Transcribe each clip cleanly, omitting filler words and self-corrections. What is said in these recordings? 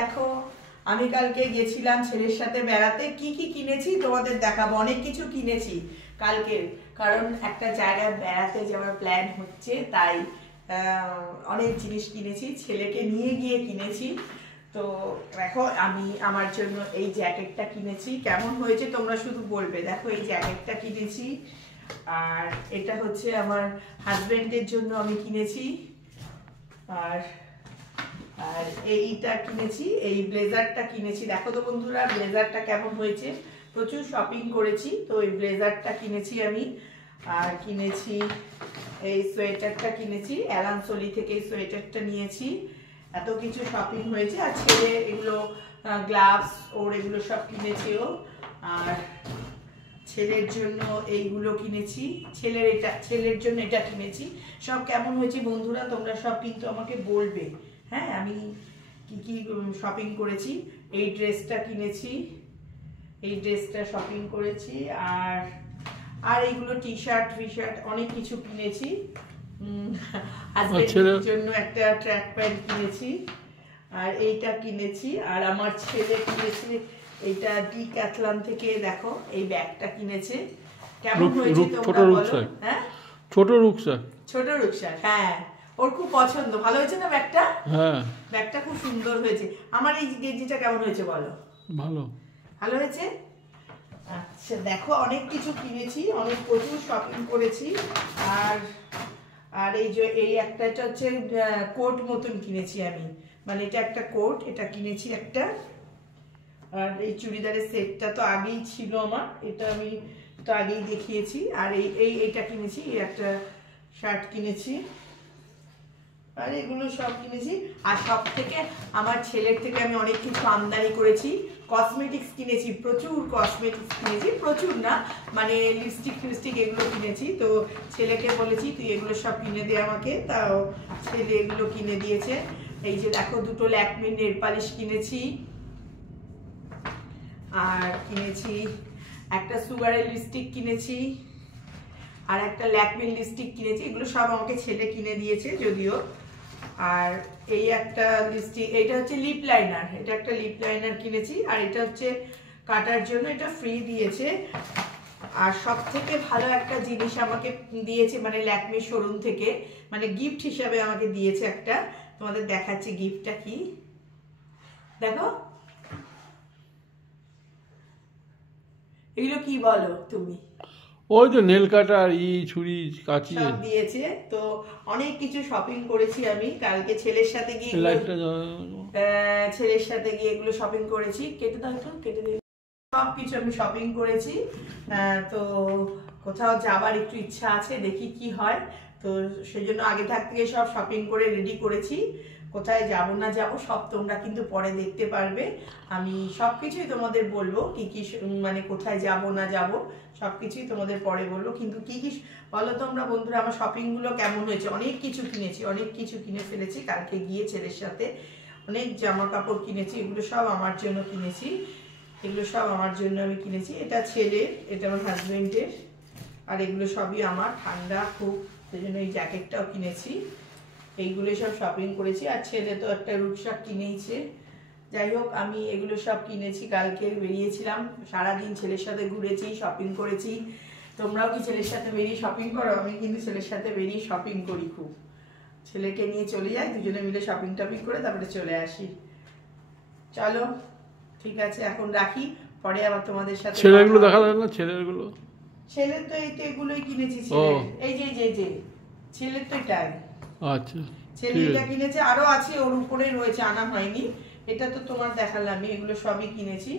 দেখো আমি কালকে গেছিলাম ছেলের সাথে বেড়াতে, কি কি কিনেছি তোমাদের দেখাবো। অনেক কিছু কিনেছি কালকে, কারণ একটা জায়গায় বেড়াতে যাওয়ার প্ল্যান হচ্ছে, তাই অনেক জিনিস কিনেছি, ছেলেকে নিয়ে গিয়ে কিনেছি। তো দেখো আমি আমার জন্য এই জ্যাকেটটা কিনেছি, কেমন হয়েছে তোমরা শুধু বলবে। দেখো এই জ্যাকেটটা কিনেছি, আর এটা হচ্ছে আমার হাজবেন্ডের জন্য আমি কিনেছি, আর আর এইটা কিনেছি, এই ব্লেজারটা কিনেছি। দেখো তো বন্ধুরা ব্লেজারটা কেমন হয়েছে, প্রচুর শপিং করেছি। তো এই ব্লেজারটা কিনেছি আমি, আর কিনেছি এই সোয়েটারটা কিনেছি, অ্যালান সোলি থেকে এই সোয়েটারটা নিয়েছি। এত কিছু শপিং হয়েছে। আর ছেলে এগুলো গ্লাভস ওর এগুলো সব কিনেছে ও, আর ছেলের জন্য এইগুলো কিনেছি, ছেলের জন্য এটা কিনেছি। সব কেমন হয়েছে বন্ধুরা তোমরা সব কিন্তু আমাকে বলবে। হ্যাঁ, আমি কি কি শপিং করেছি। এই ড্রেসটা কিনেছি, এই ড্রেসটা শপিং করেছি, আর আর এইগুলো টি শার্ট অনেক কিছু কিনেছি। হাজবেন্ডের জন্য একটা ট্র্যাক প্যান্ট কিনেছি, আর এইটা কিনেছি। আর আমার ছেলে কিনেছে এইটা ডিক্যাথলন থেকে, দেখো এই ব্যাগটা কিনেছে। কেমন হয়েছে তোমরা বলো। হ্যাঁ, ছোট রুকস্যাক, ছোট রুকস্যাক, হ্যাঁ ওর খুব পছন্দ। ভালো হয়েছে না ব্যাগটা? হ্যাঁ, ব্যাগটা খুব সুন্দর হয়েছে। আমার এই গেঞ্জিটা কেমন হয়েছে বলো? ভালো, ভালো হয়েছে। আচ্ছা দেখো অনেক কিছু কিনেছি, অনেক প্রচুর শপিং করেছি। আর আর এই যে এই একটা, এটা হচ্ছে কোট মতন কিনেছি আমি, মানে এটা একটা কোট, এটা কিনেছি একটা। আর এই চুড়িদারের সেটটা তো আগেই ছিল আমার, এটা আমি তো আগেই দেখিয়েছি। আর এইটা কিনেছি, এই একটা শার্ট কিনেছি, আর এগুলো সব কিনেছি। আর সব থেকে আমার ছেলের থেকে আমি অনেক কিছু আমদানি করেছি। কসমেটিক্স কিনেছি, প্রচুর কসমেটিক্স কিনেছি, প্রচুর না মানে লিপস্টিক এগুলো কিনেছি। তো ছেলেকে বলেছি তুই এগুলো সব কিনে দে আমাকে, তাও ছেলে এগুলো কিনে দিয়েছে। এই যে দেখো দুটো ল্যাকমি নেল পালিশ কিনেছি, আর কিনেছি একটা সুগারের লিপস্টিক কিনেছি, আর একটা ল্যাকমির লিপস্টিক কিনেছি। এগুলো সব আমাকে ছেলে কিনে দিয়েছে যদিও। আর এই একটা লিপস্টিক, এটা হচ্ছে লিপ লাইনার, এটা একটা লিপ লাইনার কিনেছি। আর এটা হচ্ছে কাটার জন্য, এটা ফ্রি দিয়েছে। আর সব থেকে ভালো একটা জিনিস আমাকে দিয়েছে, মানে ল্যাকমি শোরুম থেকে, মানে গিফট হিসাবে আমাকে দিয়েছে একটা। তোমাদের দেখাচ্ছি গিফটটা কি, দেখো এগুলো কি বলো তুমি? ওই তো নেল কাটার ছুরি কাঁচি সব দিয়েছে। তো অনেক কিছু শপিং করেছি আমি কালকে ছেলের সাথে গিয়ে, এগুলো শপিং করেছি। কেটে দাও তো, কেটে দিই। সব কিছু আমি শপিং করেছি। তো কোথাও যাবার একটু ইচ্ছা আছে, দেখি কি হয়। তো সেই জন্য আগে থেকে সব শপিং করে রেডি করেছি। কোথায় যাব না যাব সব তোমরা কিন্তু পরে দেখতে পারবে। আমি সবকিছুই তোমাদের বলবো, কি কি মানে কোথায় যাব না যাব সবকিছুই তোমাদের পরে বলবো। কিন্তু কি কি বলো তোমরা বন্ধুরা, আমার শপিং গুলো কেমন হয়েছে? অনেক কিছু কিনেছি, অনেক কিছু কিনে ফেলেছি কালকে গিয়ে ছেলের সাথে। অনেক জামা কাপড় কিনেছি, এগুলো সব আমার জন্য কিনেছি, এগুলো সব আমার জন্য আমি কিনেছি। এটা ছেলের, এটা আমার হাজবেন্ডের, আর এগুলো সবই আমার। ঠান্ডা খুব, সেই জন্য এই জ্যাকেটটাও কিনেছি। এইগুলো সব শপিং করেছি। আর ছেলে তো একটা রুকস্যাক কিনেইছে। যাই হোক আমি এগুলো সব কিনেছি, কালকে বেরিয়েছিলাম সারাদিন ছেলের সাথে ঘুরেছি, শপিং করেছি। তোমরাও কি ছেলের সাথে বেরিয়ে শপিং করো? আমি কিন্তু ছেলের সাথে বেরিয়ে শপিং করি খুব, ছেলেকে নিয়ে চলে যাই, দুজনে মিলে শপিং টপিং করে তারপরে চলে আসি। চলো ঠিক আছে, এখন রাখি, পরে আবার তোমাদের সাথে। ছেলেগুলো দেখা যায় না, ছেলেগুলো, ছেলের তো এই তো এগুলোই কিনেছি, ছেলের এই যে ছেলের তো এটাই। আচ্ছা, ছেলে এটা কিনেছে, আরো আছে ওর উপরে রয়েছে, আনা হয়নি। এটা তো তোমার দেখালাম, এগুলো সবই কিনেছি।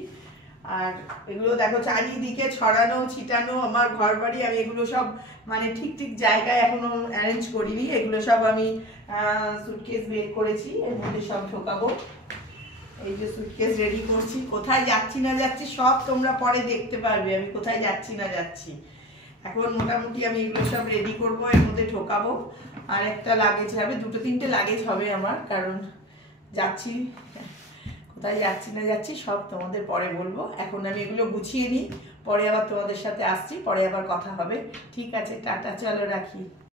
আর এগুলো দেখো চারিদিকে ছড়ানো ছিটানো আমার ঘর বাড়ি। আমি এগুলো সব মানে ঠিক ঠিক জায়গায় এখনো অ্যারেঞ্জ করিনি। এগুলো সব আমি সুটকেস বের করেছি, এর মধ্যে সব ঢোকাবো। এই যে সুটকেস রেডি করছি, কোথায় যাচ্ছি না যাচ্ছি সব তোমরা পরে দেখতে পারবে আমি কোথায় যাচ্ছি না যাচ্ছি। এখন মোটামুটি আমি এগুলো সব রেডি করবো, এর মধ্যে ঢোকাবো। আর একটা লাগেজ হবে, দুটো তিনটে লাগেজ হবে আমার, কারণ যাচ্ছি, কোথায় যাচ্ছি না যাচ্ছি সব তোমাদের পরে বলবো। এখন আমি এগুলো গুছিয়ে নিই, পরে আবার তোমাদের সাথে আসছি, পরে আবার কথা হবে। ঠিক আছে, টাটা, চলো রাখি।